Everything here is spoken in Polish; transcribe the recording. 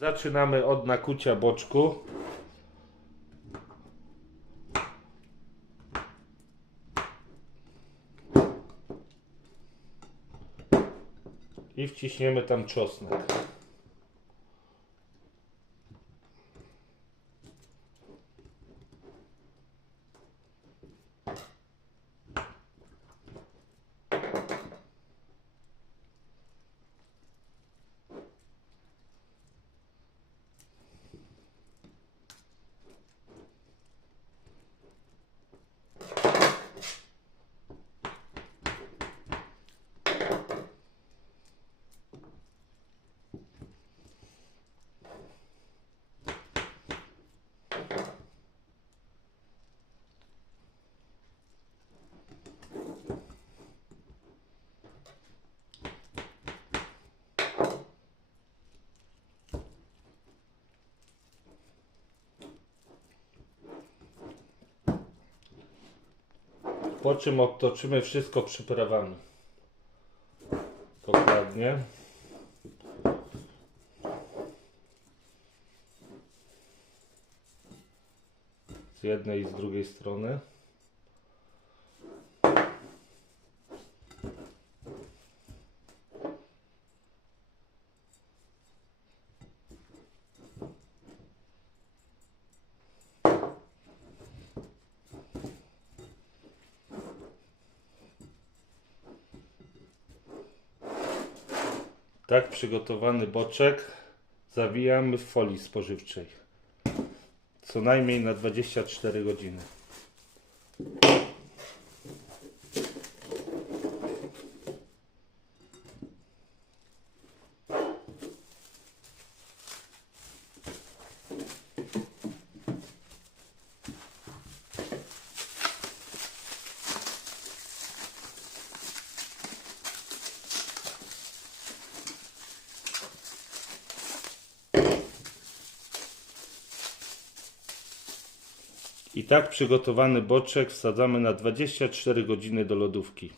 Zaczynamy od nakucia boczku. I wciśniemy tam czosnek. Po czym obtoczymy wszystko przyprawami. Dokładnie. Z jednej i z drugiej strony. Tak przygotowany boczek zawijamy w folii spożywczej. Co najmniej na 24 godziny. I tak przygotowany boczek wsadzamy na 24 godziny do lodówki.